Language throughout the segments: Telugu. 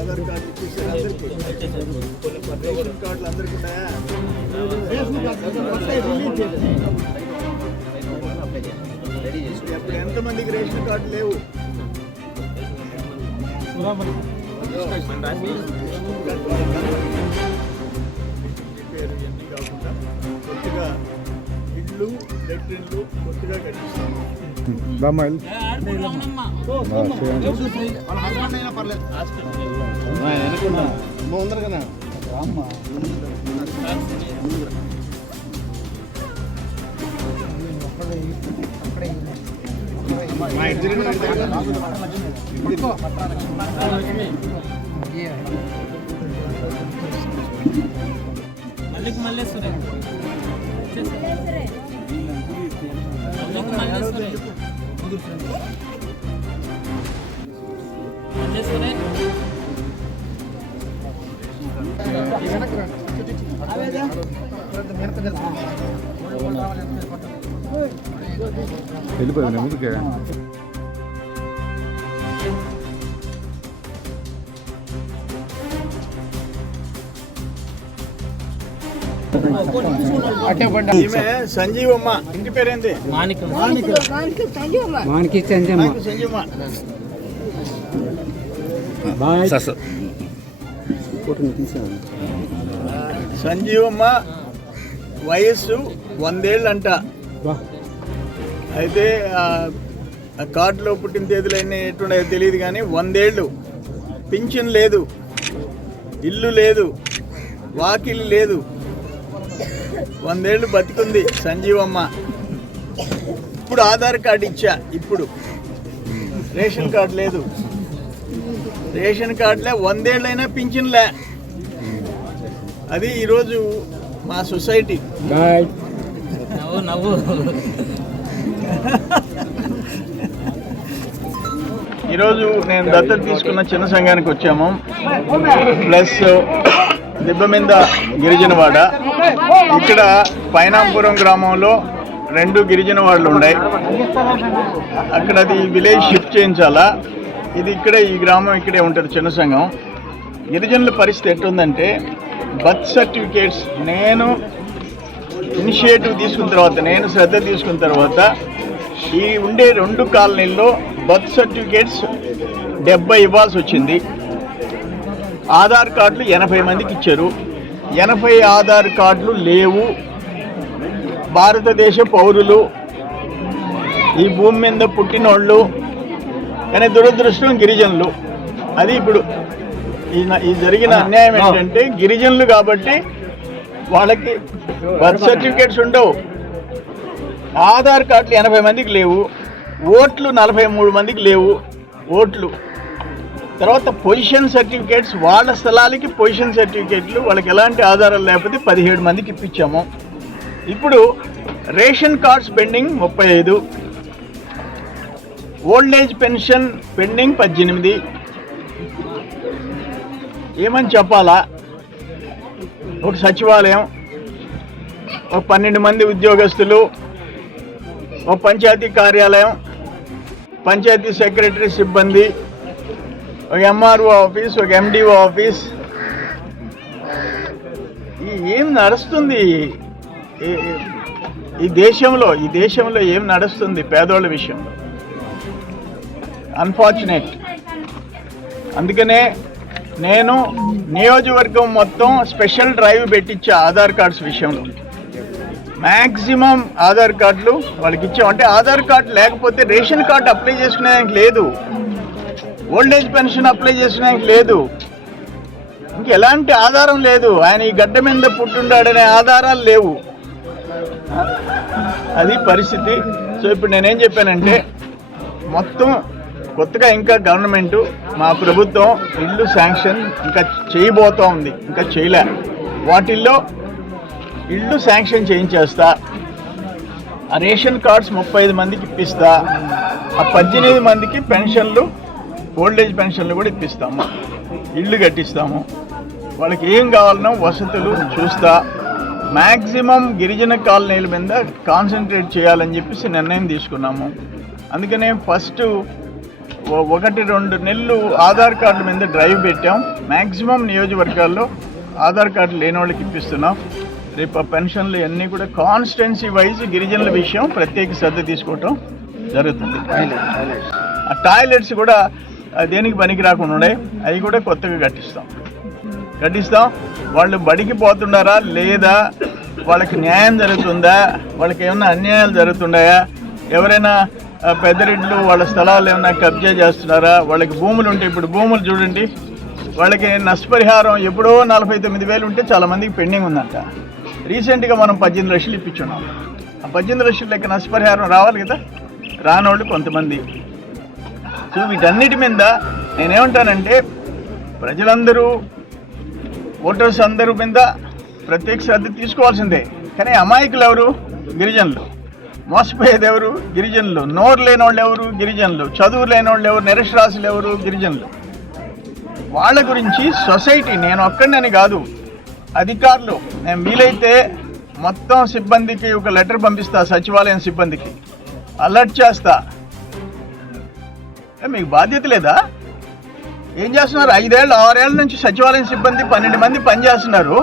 ఆధార్ కార్డు ఇచ్చేసారు అందరికీ. రేషన్ కార్డులు అందరికీ ఉన్నాయా? ఇప్పుడు ఎంతమందికి రేషన్ కార్డు లేవు? పేరు ఇవన్నీ కాకుండా కొత్తగా ఇళ్ళు లెట్రిన్లు కొత్తగా కట్టిస్తాము. ఉందరు కదా మల్లేశ్వరే వెళ్ళిపోయింది ముందుకే. ఈమె సంజీవమ్మ, ఇంటి పేరేంది? సంజీవమ్మ. సంజీవమ్మ వయస్సు 100 ఏళ్ళంట. అయితే కార్డులో పుట్టిన తేదీలు అన్నీ ఎటువంటిదో తెలియదు కానీ 100 ఏళ్ళు. పింఛన్ లేదు, ఇల్లు లేదు, వాకిలి లేదు, 100 ఏళ్ళు బతికుంది సంజీవమ్మ. ఇప్పుడు ఆధార్ కార్డు ఇచ్చా, ఇప్పుడు రేషన్ కార్డు లేదు. రేషన్ కార్డులే 100 ఏళ్ళైనా పింఛన్లే. అది ఈరోజు మా సొసైటీ. ఈరోజు నేను దత్తత తీసుకున్న చిన్న సంఘానికి వచ్చాము. ప్లస్ దిబ్బమింద గిరిజనవాడ. ఇక్కడ పైనాంపురం గ్రామంలో 2 గిరిజన వాడలు ఉన్నాయి. అక్కడ అది విలేజ్ షిఫ్ట్ చేయించాలా. ఇది ఇక్కడే, ఈ గ్రామం ఇక్కడే ఉంటుంది చిన్న సంఘం. గిరిజనుల పరిస్థితి ఎట్టుందంటే, బర్త్ సర్టిఫికేట్స్ నేను ఇనిషియేటివ్ తీసుకున్న తర్వాత, నేను శ్రద్ధ తీసుకున్న తర్వాత ఈ ఉండే 2 కాలనీల్లో బర్త్ సర్టిఫికేట్స్ 70 ఇవ్వాల్సి వచ్చింది. ఆధార్ కార్డులు 80 మందికి ఇచ్చారు. 80 ఆధార్ కార్డులు లేవు. భారతదేశ పౌరులు, ఈ భూమి మీద పుట్టినోళ్ళు, కానీ దురదృష్టం గిరిజనులు. అది ఇప్పుడు ఈ జరిగిన అన్యాయం ఏంటంటే, గిరిజనులు కాబట్టి వాళ్ళకి బర్త్ సర్టిఫికేట్స్ ఉండవు. ఆధార్ కార్డులు 80 మందికి లేవు. ఓట్లు 43 మందికి లేవు ఓట్లు. తర్వాత పొజిషన్ సర్టిఫికేట్స్, వాళ్ళ స్థలాలకి పొజిషన్ సర్టిఫికేట్లు వాళ్ళకి ఎలాంటి ఆధారాలు లేకపోతే 17 మందికి ఇప్పించాము. ఇప్పుడు ration cards pending 35, old age pension pending 18. ఏమని చెప్పాలా? ఒక సచివాలయం, ఒక 12 మంది ఉద్యోగస్తులు, ఒక పంచాయతీ కార్యాలయం, పంచాయతీ సెక్రటరీ సిబ్బంది, ఒక ఎంఆర్ఓ ఆఫీస్, ఒక ఎండిఓ ఆఫీస్. ఏం నడుస్తుంది ఈ దేశంలో ఏం నడుస్తుంది పేదోళ్ళ విషయంలో? అన్ఫార్చునేట్. అందుకనే నేను నియోజకవర్గం మొత్తం స్పెషల్ డ్రైవ్ పెట్టించా ఆధార్ కార్డ్స్ విషయంలో. మ్యాక్సిమం ఆధార్ కార్డులు వాళ్ళకి ఇచ్చాం. అంటే ఆధార్ కార్డు లేకపోతే రేషన్ కార్డు అప్లై చేసుకునేదానికి లేదు, ఓల్డ్ ఏజ్ పెన్షన్ అప్లై చేసుకునేదానికి లేదు, ఇంకెలాంటి ఆధారం లేదు. ఆయన ఈ గడ్డ మీద పుట్టుండాడనే ఆధారాలు లేవు. అది పరిస్థితి. సో ఇప్పుడు నేనేం చెప్పానంటే, మొత్తం కొత్తగా ఇంకా గవర్నమెంట్, మా ప్రభుత్వం ఇల్లు శాంక్షన్ ఇంకా చేయబోతూ ఉంది, ఇంకా చేయలే. వాటిల్లో ఇల్లు శాంక్షన్ చేయించేస్తా. ఆ రేషన్ కార్డ్స్ 35 మందికి ఇప్పిస్తా, ఆ 18 మందికి పెన్షన్లు, ఓల్డేజ్ పెన్షన్లు కూడా ఇప్పిస్తాము, ఇళ్ళు కట్టిస్తాము, వాళ్ళకి ఏం కావాలనో వసతులు చూస్తా. మ్యాక్సిమం గిరిజన కాలనీల మీద కాన్సన్ట్రేట్ చేయాలని చెప్పేసి నిర్ణయం తీసుకున్నాము. అందుకనే ఫస్ట్ 1-2 నెలలు ఆధార్ కార్డుల మీద డ్రైవ్ పెట్టాం. మ్యాక్సిమం నియోజకవర్గాల్లో ఆధార్ కార్డు లేని వాళ్ళకి ఇప్పిస్తున్నాం. రేపు ఆ పెన్షన్లు అన్నీ కూడా కాన్స్టిట్యున్సీ వైజ్ గిరిజనుల విషయం ప్రత్యేక శ్రద్ధ తీసుకోవటం జరుగుతుంది. ఆ టాయిలెట్స్ కూడా దేనికి పనికి రాకుండా ఉన్నాయి, అవి కూడా కొత్తగా కట్టిస్తాం. వాళ్ళు బడికి పోతున్నారా లేదా, వాళ్ళకి న్యాయం జరుగుతుందా, వాళ్ళకి ఏమైనా అన్యాయాలు జరుగుతున్నాయా, ఎవరైనా పెద్దరెడ్లు వాళ్ళ స్థలాలు ఏమైనా కబ్జా చేస్తున్నారా, వాళ్ళకి భూములు ఉంటే, ఇప్పుడు భూములు చూడండి, వాళ్ళకి నష్టపరిహారం ఎప్పుడో 49,000 ఉంటే చాలామందికి పెండింగ్ ఉందంట. రీసెంట్గా మనం 18 లక్షలు ఇప్పించున్నాం. ఆ 18 లక్షల లెక్క నష్టపరిహారం రావాలి కదా, రానోళ్ళు కొంతమంది. సో వీటన్నిటి మీద నేనేమంటానంటే, ప్రజలందరూ, ఓటర్స్ అందరూ మీద ప్రత్యేక శ్రద్ధ తీసుకోవాల్సిందే. కానీ అమాయకులు ఎవరు? గిరిజనులు. మోసపోయేది ఎవరు? గిరిజనులు. నోరు లేని వాళ్ళు ఎవరు? గిరిజనులు. చదువు లేని వాళ్ళు ఎవరు? నిరక్షరాస్యులు ఎవరు? గిరిజనులు. వాళ్ళ గురించి సొసైటీ, నేను ఒక్కడిని కాదు, అధికారులు, నేను వీలైతే మొత్తం సిబ్బందికి ఒక లెటర్ పంపిస్తా, సచివాలయం సిబ్బందికి అలర్ట్ చేస్తా. మీకు బాధ్యత లేదా? ఏం చేస్తున్నారు? 5-6 ఏళ్ళ నుంచి సచివాలయం సిబ్బంది 12 మంది పనిచేస్తున్నారు.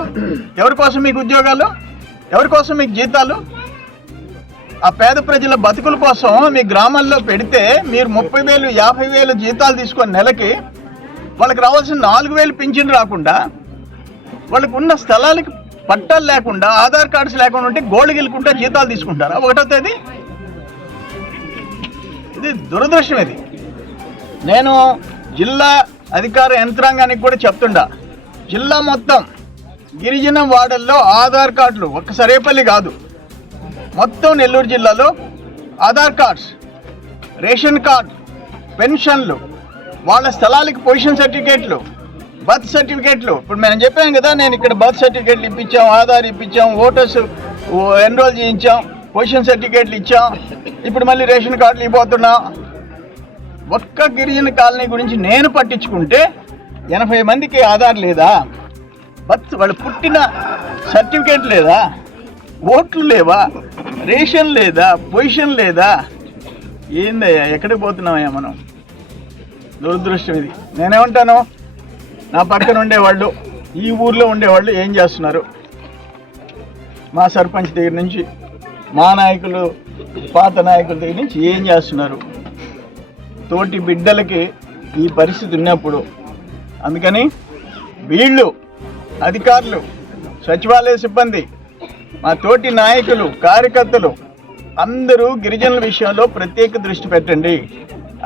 ఎవరి కోసం మీకు ఉద్యోగాలు? ఎవరి కోసం మీకు జీతాలు? ఆ పేద ప్రజల బతుకుల కోసం మీ గ్రామాల్లో పెడితే మీరు 30,000, 50,000 జీతాలు తీసుకొని నెలకి, వాళ్ళకి రావాల్సిన 4,000 పింఛన్ రాకుండా, వాళ్ళకు ఉన్న స్థలాలకి పట్టాలు లేకుండా, ఆధార్ కార్డ్స్ లేకుండా ఉంటే గోల్డ్ గెలుకుంటా జీతాలు తీసుకుంటారా 1వ తేదీ? ఇది దురదృష్టం. ఇది నేను జిల్లా అధికార యంత్రాంగానికి కూడా చెప్తుండా, జిల్లా మొత్తం గిరిజన వార్డుల్లో ఆధార్ కార్డులు, ఒక్క సరేపల్లి కాదు, మొత్తం నెల్లూరు జిల్లాలో ఆధార్ కార్డ్స్, రేషన్ కార్డు, పెన్షన్లు, వాళ్ళ స్థలాలకి పొజిషన్ సర్టిఫికేట్లు, బర్త్ సర్టిఫికేట్లు. ఇప్పుడు మేము చెప్పాం కదా, నేను ఇక్కడ బర్త్ సర్టిఫికేట్లు ఇప్పించాం, ఆధార్ ఇప్పించాం, ఓటర్స్ ఎన్రోల్ చేయించాం, పొజిషన్ సర్టిఫికేట్లు ఇచ్చాం, ఇప్పుడు మళ్ళీ రేషన్ కార్డులు ఇవ్వబోతున్నాం. ఒక్క గిరిజన కాలనీ గురించి నేను పట్టించుకుంటే 80 మందికి ఆధార్ లేదా, బర్త్ వాళ్ళు పుట్టిన సర్టిఫికేట్ లేదా, ఓట్లు లేవా, రేషన్ లేదా, పొజిషన్ లేదా, ఏందయ్యా ఎక్కడికి పోతున్నామయ్యా మనం? దురదృష్టం ఇది. నేనేమంటాను, నా పక్కన ఉండేవాళ్ళు, ఈ ఊర్లో ఉండేవాళ్ళు ఏం చేస్తున్నారు, మా సర్పంచ్ దగ్గర నుంచి, మా నాయకులు, పాత నాయకుల దగ్గర నుంచి ఏం చేస్తున్నారు? తోటి బిడ్డలకి ఈ పరిస్థితి ఉన్నప్పుడు, అందుకని వీళ్ళు అధికారులు, సచివాలయ సిబ్బంది, మా తోటి నాయకులు, కార్యకర్తలు అందరూ గిరిజనుల విషయంలో ప్రత్యేక దృష్టి పెట్టండి.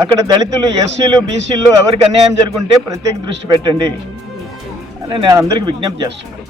అక్కడ దళితులు, ఎస్సీలు, బీసీలు ఎవరికి అన్యాయం జరుగుంటే ప్రత్యేక దృష్టి పెట్టండి అని నేను అందరికీ విజ్ఞప్తి చేస్తున్నాను.